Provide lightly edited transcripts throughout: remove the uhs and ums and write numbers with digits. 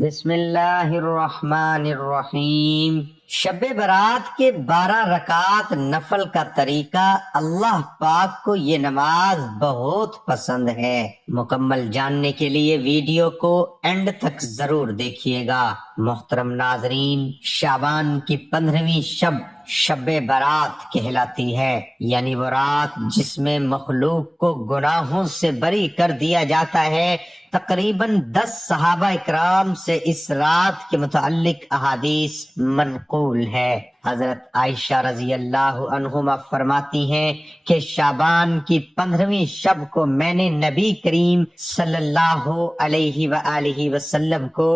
بسم اللہ الرحمن الرحیم۔ شب برات کے 12 رکعات نفل کا طریقہ، اللہ پاک کو یہ نماز بہت پسند ہے۔ مکمل جاننے کے لیے ویڈیو کو اینڈ تک ضرور دیکھیے گا۔ محترم ناظرین، شعبان کی 15ویں شب شب برات کہلاتی ہے، یعنی وہ رات جس میں مخلوق کو گناہوں سے بری کر دیا جاتا ہے۔ تقریباً 10 صحابہ اکرام سے اس رات کے متعلق احادیث منقول ہے۔ حضرت عائشہ رضی اللہ عنہما فرماتی ہیں کہ شعبان کی 15ویں شب کو میں نے نبی کریم صلی اللہ علیہ وآلہ وسلم کو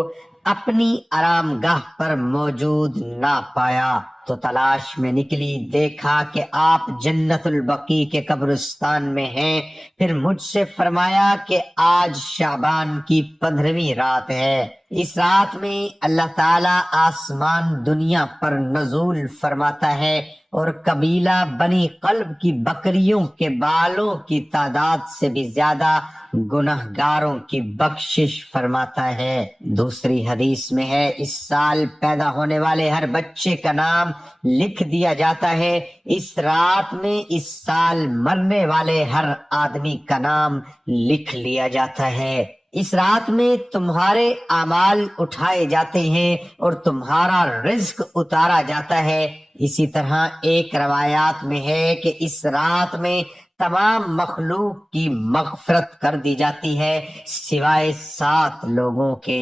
اپنی آرام گاہ پر موجود نہ پایا تو تلاش میں نکلی، دیکھا کہ آپ جنت البقیع کے قبرستان میں ہیں۔ پھر مجھ سے فرمایا کہ آج شعبان کی 15ویں رات ہے۔ اس رات میں اللہ تعالیٰ آسمان دنیا پر نزول فرماتا ہے اور قبیلہ بنی قلب کی بکریوں کے بالوں کی تعداد سے بھی زیادہ گنہگاروں کی بخشش فرماتا ہے۔ دوسری حدیث میں ہے، اس سال پیدا ہونے والے ہر بچے کا نام لکھ دیا جاتا ہے۔ اس رات میں اس سال مرنے والے ہر آدمی کا نام لکھ لیا جاتا ہے۔ اس رات میں تمہارے اعمال اٹھائے جاتے ہیں اور تمہارا رزق اتارا جاتا ہے۔ اسی طرح ایک روایات میں ہے کہ اس رات میں تمام مخلوق کی مغفرت کر دی جاتی ہے سوائے 7 لوگوں کے: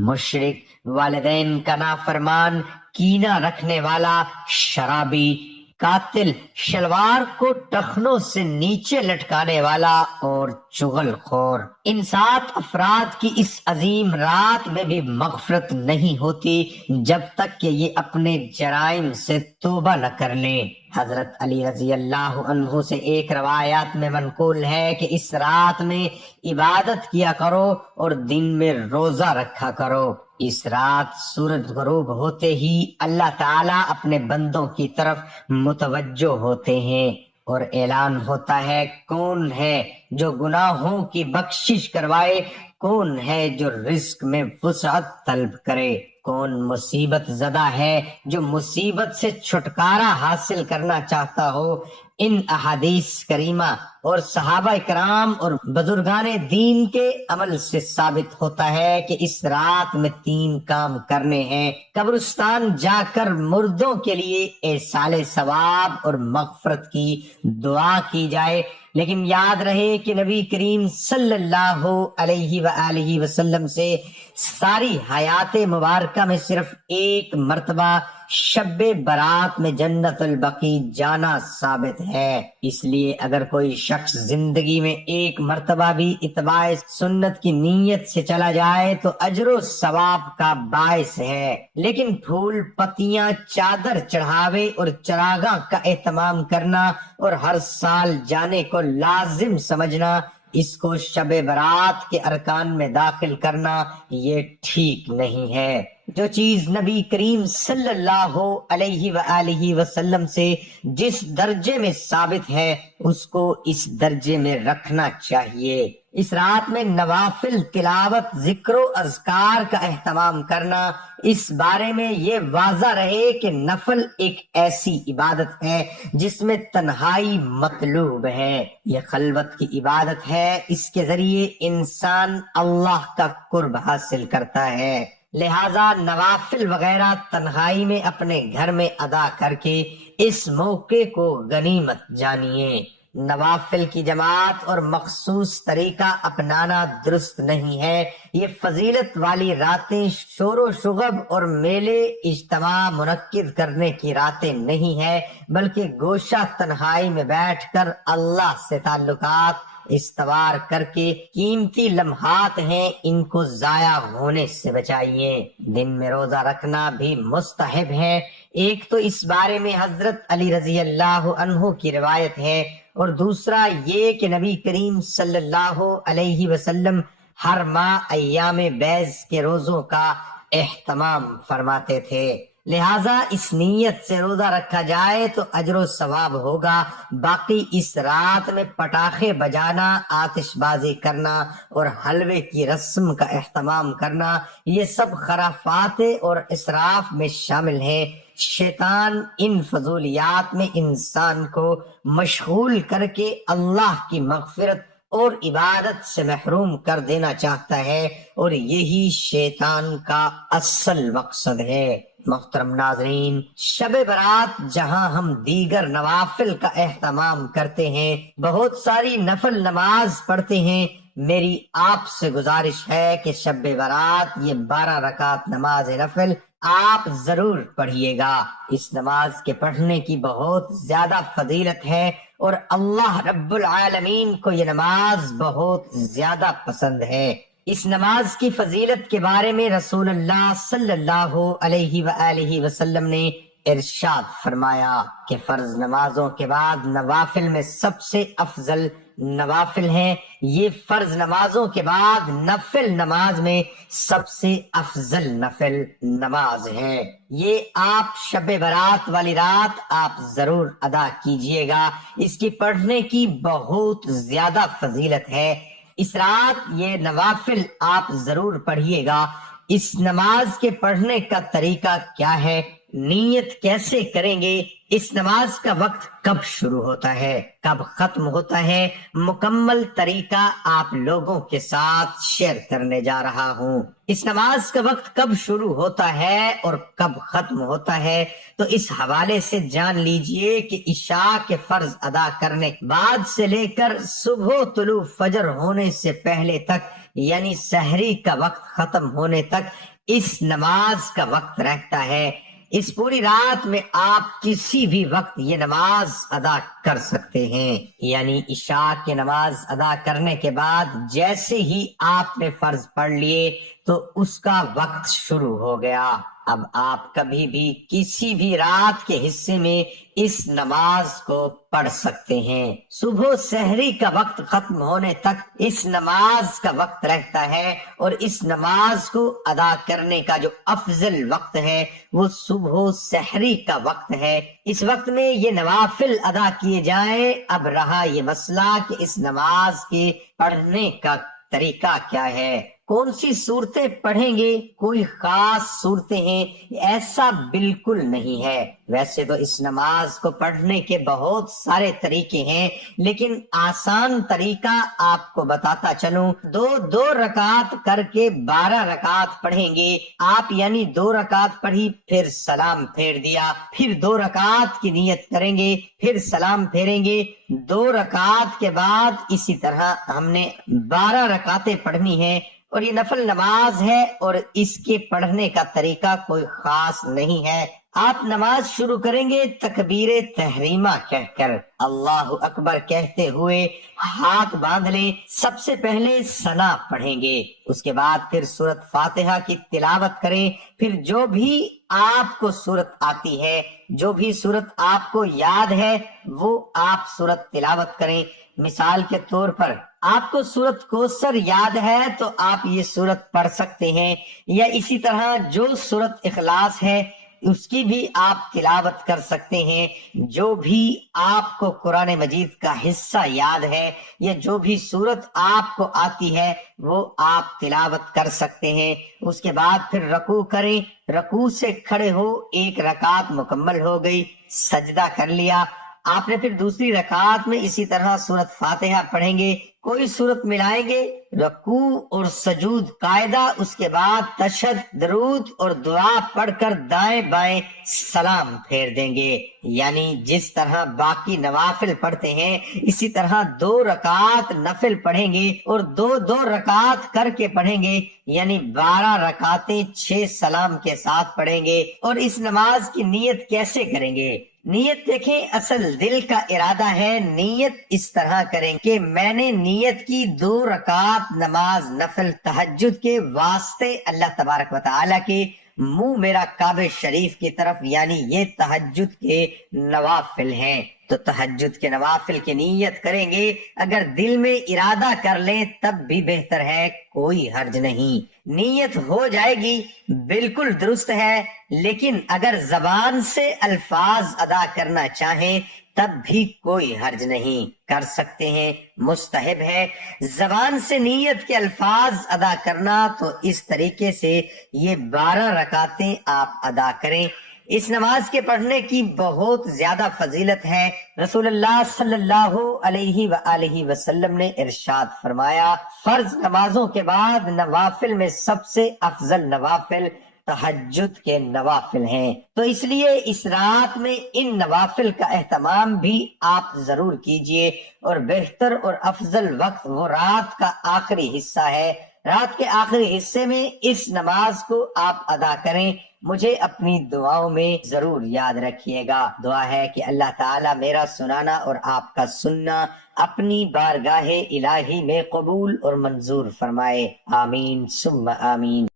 مشرک، والدین کا نافرمان، کینہ رکھنے والا، شرابی، قاتل، شلوار کو ٹخنوں سے نیچے لٹکانے والا اور چغل خور۔ ان 7 افراد کی اس عظیم رات میں بھی مغفرت نہیں ہوتی جب تک کہ یہ اپنے جرائم سے توبہ نہ کر لیں۔ حضرت علی رضی اللہ عنہ سے ایک روایات میں منقول ہے کہ اس رات میں عبادت کیا کرو اور دن میں روزہ رکھا کرو۔ اس رات سورج غروب ہوتے ہی اللہ تعالیٰ اپنے بندوں کی طرف متوجہ ہوتے ہیں اور اعلان ہوتا ہے، کون ہے جو گناہوں کی بخشش کروائے، کون ہے جو رزق میں وسعت طلب کرے، کون مصیبت زدہ ہے جو مصیبت سے چھٹکارا حاصل کرنا چاہتا ہو۔ ان احادیث کریمہ اور صحابہ کرام اور بزرگان دین کے عمل سے ثابت ہوتا ہے کہ اس رات میں 3 کام کرنے ہیں۔ قبرستان جا کر مردوں کے لیے ایصال ثواب اور مغفرت کی دعا کی جائے، لیکن یاد رہے کہ نبی کریم صلی اللہ علیہ وآلہ وسلم سے ساری حیات مبارکہ میں صرف ایک مرتبہ شب برات میں جنت البقیع جانا ثابت ہے۔ اس لیے اگر کوئی شخص زندگی میں ایک مرتبہ بھی اتباع سنت کی نیت سے چلا جائے تو اجر و ثواب کا باعث ہے، لیکن پھول پتیاں، چادر چڑھاوے اور چراغاں کا اہتمام کرنا اور ہر سال جانے کو لازم سمجھنا، اس کو شب برات کے ارکان میں داخل کرنا، یہ ٹھیک نہیں ہے۔ جو چیز نبی کریم صلی اللہ علیہ وآلہ وسلم سے جس درجے میں ثابت ہے اس کو اس درجے میں رکھنا چاہیے۔ اس رات میں نوافل تلاوت، ذکر و اذکار کا اہتمام کرنا، اس بارے میں یہ واضح رہے کہ نفل ایک ایسی عبادت ہے جس میں تنہائی مطلوب ہے، یہ خلوت کی عبادت ہے، اس کے ذریعے انسان اللہ کا قرب حاصل کرتا ہے۔ لہذا نوافل وغیرہ تنہائی میں اپنے گھر میں ادا کر کے اس موقع کو غنیمت جانیے۔ نوافل کی جماعت اور مخصوص طریقہ اپنانا درست نہیں ہے۔ یہ فضیلت والی راتیں شور و شغب اور میلے اجتماع منعقد کرنے کی راتیں نہیں ہے، بلکہ گوشہ تنہائی میں بیٹھ کر اللہ سے تعلقات استوار کر کے قیمتی لمحات ہیں، ان کو ضائع ہونے سے بچائیے۔ دن میں روزہ رکھنا بھی مستحب ہے۔ ایک تو اس بارے میں حضرت علی رضی اللہ عنہ کی روایت ہے اور دوسرا یہ کہ نبی کریم صلی اللہ علیہ وسلم ہر ماہ ایام بیض کے روزوں کا اہتمام فرماتے تھے۔ لہٰذا اس نیت سے روزہ رکھا جائے تو اجر و ثواب ہوگا۔ باقی اس رات میں پٹاخے بجانا، آتش بازی کرنا اور حلوے کی رسم کا اہتمام کرنا، یہ سب خرافات اور اسراف میں شامل ہیں۔ شیطان ان فضولیات میں انسان کو مشغول کر کے اللہ کی مغفرت اور عبادت سے محروم کر دینا چاہتا ہے، اور یہی شیطان کا اصل مقصد ہے۔ محترم ناظرین، شب برات جہاں ہم دیگر نوافل کا اہتمام کرتے ہیں، بہت ساری نفل نماز پڑھتے ہیں، میری آپ سے گزارش ہے کہ شب برات یہ 12 رکعت نماز نفل آپ ضرور پڑھیے گا۔ اس نماز کے پڑھنے کی بہت زیادہ فضیلت ہے، اور اللہ رب العالمین کو یہ نماز بہت زیادہ پسند ہے۔ اس نماز کی فضیلت کے بارے میں رسول اللہ صلی اللہ علیہ وآلہ وسلم نے ارشاد فرمایا کہ فرض نمازوں کے بعد نوافل میں سب سے افضل نوافل ہیں۔ یہ فرض نمازوں کے بعد نفل نماز میں سب سے افضل نفل نماز ہے۔ یہ آپ شب برات والی رات آپ ضرور ادا کیجئے گا، اس کی پڑھنے کی بہت زیادہ فضیلت ہے۔ اس رات یہ نوافل آپ ضرور پڑھیے گا۔ اس نماز کے پڑھنے کا طریقہ کیا ہے، نیت کیسے کریں گے، اس نماز کا وقت کب شروع ہوتا ہے، کب ختم ہوتا ہے، مکمل طریقہ آپ لوگوں کے ساتھ شیئر کرنے جا رہا ہوں۔ اس نماز کا وقت کب شروع ہوتا ہے اور کب ختم ہوتا ہے، تو اس حوالے سے جان لیجئے کہ عشاء کے فرض ادا کرنے بعد سے لے کر صبح طلوع فجر ہونے سے پہلے تک، یعنی سحری کا وقت ختم ہونے تک اس نماز کا وقت رہتا ہے۔ اس پوری رات میں آپ کسی بھی وقت یہ نماز ادا کر سکتے ہیں، یعنی عشاء کی نماز ادا کرنے کے بعد جیسے ہی آپ نے فرض پڑھ لیے تو اس کا وقت شروع ہو گیا۔ اب آپ کبھی بھی کسی بھی رات کے حصے میں اس نماز کو پڑھ سکتے ہیں۔ صبح سحری کا وقت ختم ہونے تک اس نماز کا وقت رہتا ہے، اور اس نماز کو ادا کرنے کا جو افضل وقت ہے وہ صبح سحری کا وقت ہے۔ اس وقت میں یہ نوافل ادا کیے جائیں۔ اب رہا یہ مسئلہ کہ اس نماز کے پڑھنے کا طریقہ کیا ہے، کون سی صورتیں پڑھیں گے، کوئی خاص صورتیں ہیں، ایسا بالکل نہیں ہے۔ ویسے تو اس نماز کو پڑھنے کے بہت سارے طریقے ہیں، لیکن آسان طریقہ آپ کو بتاتا چلوں۔ دو رکعت کر کے 12 رکعت پڑھیں گے آپ، یعنی 2 رکعت پڑھی پھر سلام پھیر دیا، پھر 2 رکعت کی نیت کریں گے، پھر سلام پھیریں گے، 2 رکعت کے بعد اسی طرح ہم نے 12 رکعتیں پڑھنی ہیں، اور یہ نفل نماز ہے، اور اس کے پڑھنے کا طریقہ کوئی خاص نہیں ہے۔ آپ نماز شروع کریں گے تکبیر تحریمہ کہہ کر، اللہ اکبر کہتے ہوئے ہاتھ باندھ لیں۔ سب سے پہلے ثنا پڑھیں گے، اس کے بعد پھر سورۃ فاتحہ کی تلاوت کریں، پھر جو بھی آپ کو سورت آتی ہے، جو بھی سورت آپ کو یاد ہے وہ آپ سورت تلاوت کریں۔ مثال کے طور پر آپ کو سورت کوثر یاد ہے تو آپ یہ سورت پڑھ سکتے ہیں، یا اسی طرح جو سورت اخلاص ہے اس کی بھی آپ تلاوت کر سکتے ہیں۔ جو بھی آپ کو قرآن مجید کا حصہ یاد ہے یا جو بھی سورت آپ کو آتی ہے وہ آپ تلاوت کر سکتے ہیں۔ اس کے بعد پھر رکوع کریں، رکوع سے کھڑے ہو، 1 رکعت مکمل ہو گئی، سجدہ کر لیا۔ آپ نے پھر دوسری رکعت میں اسی طرح سورۃ فاتحہ پڑھیں گے، کوئی سورت ملائیں گے، رکوع اور سجود قاعدہ، اس کے بعد تشہد، درود اور دعا پڑھ کر دائیں بائیں سلام پھیر دیں گے، یعنی جس طرح باقی نوافل پڑھتے ہیں اسی طرح 2 رکعت نفل پڑھیں گے، اور 2 رکعت کر کے پڑھیں گے، یعنی 12 رکعتیں 6 سلام کے ساتھ پڑھیں گے۔ اور اس نماز کی نیت کیسے کریں گے؟ نیت دیکھیں، اصل دل کا ارادہ ہے، نیت اس طرح کریں کہ میں نے نیت کی 2 رکعت نماز نفل تہجد کے واسطے اللہ تبارک و تعالیٰ کے، منہ میرا کعبہ شریف کی طرف، یعنی یہ تہجد کے نوافل ہیں۔ تو تہجد کے نوافل کی نیت کریں گے، اگر دل میں ارادہ کر لیں تب بھی بہتر ہے، کوئی حرج نہیں۔ نیت ہو جائے گی بالکل درست ہے، لیکن اگر زبان سے الفاظ ادا کرنا چاہیں تب بھی کوئی حرج نہیں، کر سکتے ہیں، مستحب ہے۔ زبان سے نیت کے الفاظ ادا کرنا تو اس طریقے سے یہ 12 رکعتیں آپ ادا کریں۔ اس نماز کے پڑھنے کی بہت زیادہ فضیلت ہے۔ رسول اللہ صلی اللہ علیہ وآلہ وسلم نے ارشاد فرمایا، فرض نمازوں کے بعد نوافل میں سب سے افضل نوافل تہجد کے نوافل ہیں، تو اس لیے اس رات میں ان نوافل کا اہتمام بھی آپ ضرور کیجئے، اور بہتر اور افضل وقت وہ رات کا آخری حصہ ہے۔ رات کے آخری حصے میں اس نماز کو آپ ادا کریں۔ مجھے اپنی دعاؤں میں ضرور یاد رکھیے گا۔ دعا ہے کہ اللہ تعالیٰ میرا سنانا اور آپ کا سننا اپنی بارگاہ الہی میں قبول اور منظور فرمائے، آمین ثم آمین۔